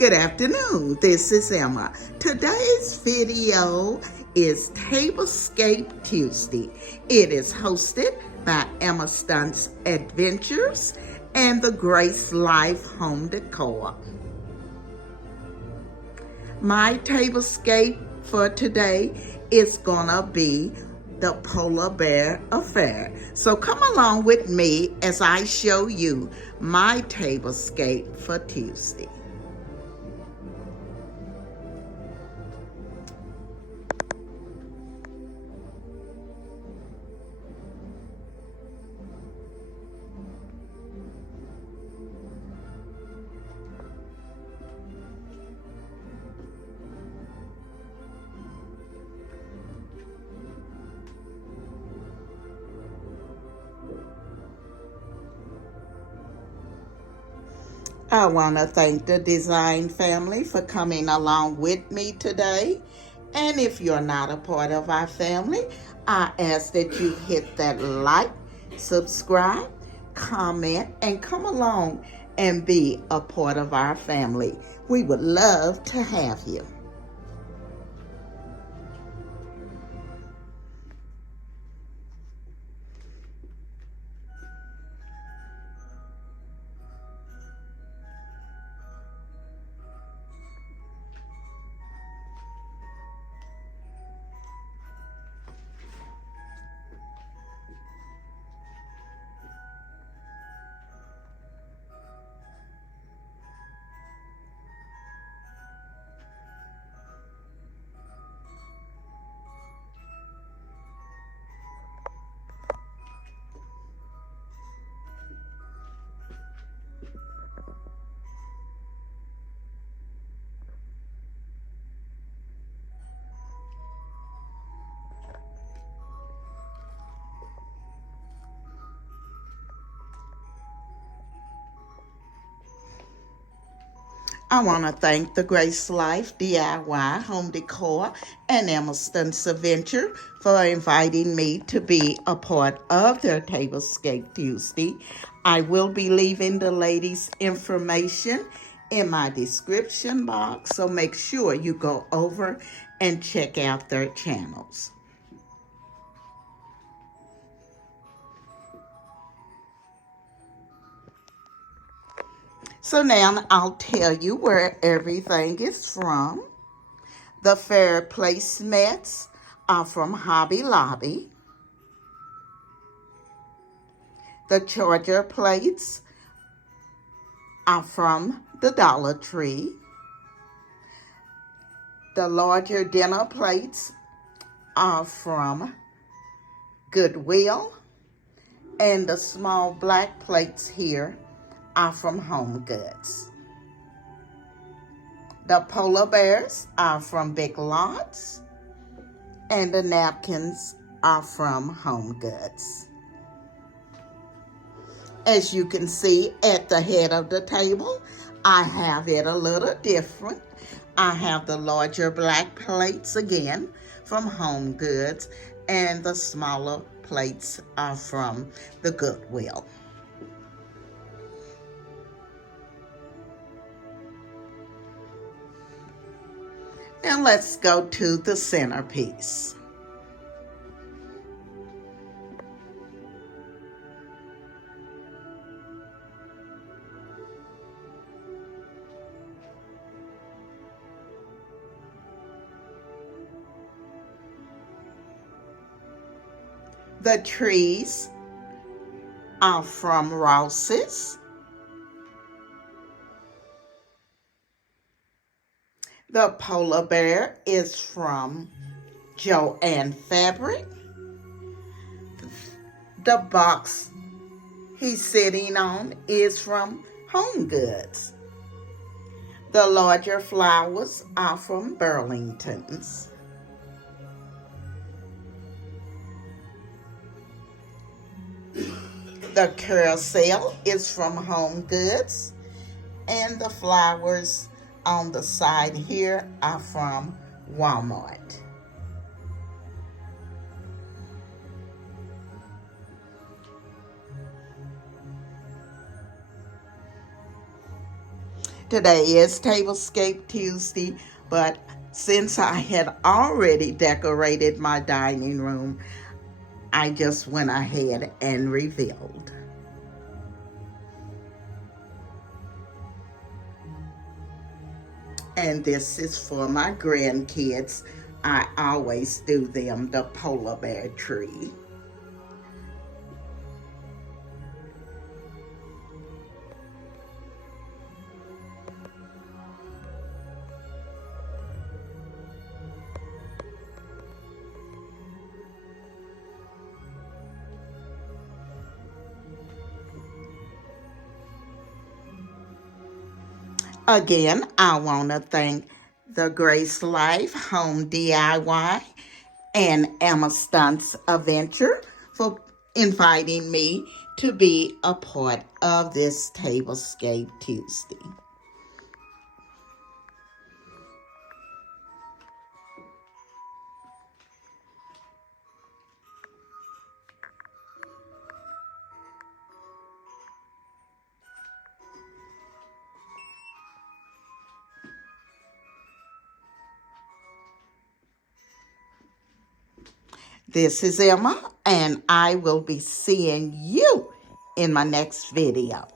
Good afternoon, this is Emma. Today's video is Tablescape Tuesday. It is hosted by Emma Stunt's Adventures and the Grace Life Home Decor. My tablescape for today is gonna be the polar bear affair. So come along with me as I show you my tablescape for Tuesday. I want to thank the design family for coming along with me today. And if you're not a part of our family, I ask that you hit that like, subscribe, comment, and come along and be a part of our family. We would love to have you. I want to thank the Grace Life DIY Home Decor and Emma Stunt's Adventure for inviting me to be a part of their Tablescape Tuesday. I will be leaving the ladies' information in my description box, so make sure you go over and check out their channels. So now I'll tell you where everything is from. The fair placemats are from Hobby Lobby. The charger plates are from the Dollar Tree. The larger dinner plates are from Goodwill. And the small black plates here are from Home Goods. The polar bears are from Big Lots, and the napkins are from Home Goods. As you can see at the head of the table, I have it a little different. I have the larger black plates again from Home Goods, and the smaller plates are from the Goodwill. Now let's go to the centerpiece. The trees are from Ross's. The polar bear is from Joann Fabric. The box he's sitting on is from Home Goods. The larger flowers are from Burlington's. The carousel is from Home Goods, and the flowers on the side here are from Walmart. Today is Tablescape Tuesday, but since I had already decorated my dining room, I just went ahead and revealed. And this is for my grandkids. I always do them the polar bear tree. Again, I want to thank the Grace Life Home DIY and Emma Stunts Adventure for inviting me to be a part of this Tablescape Tuesday. This is Emma, and I will be seeing you in my next video.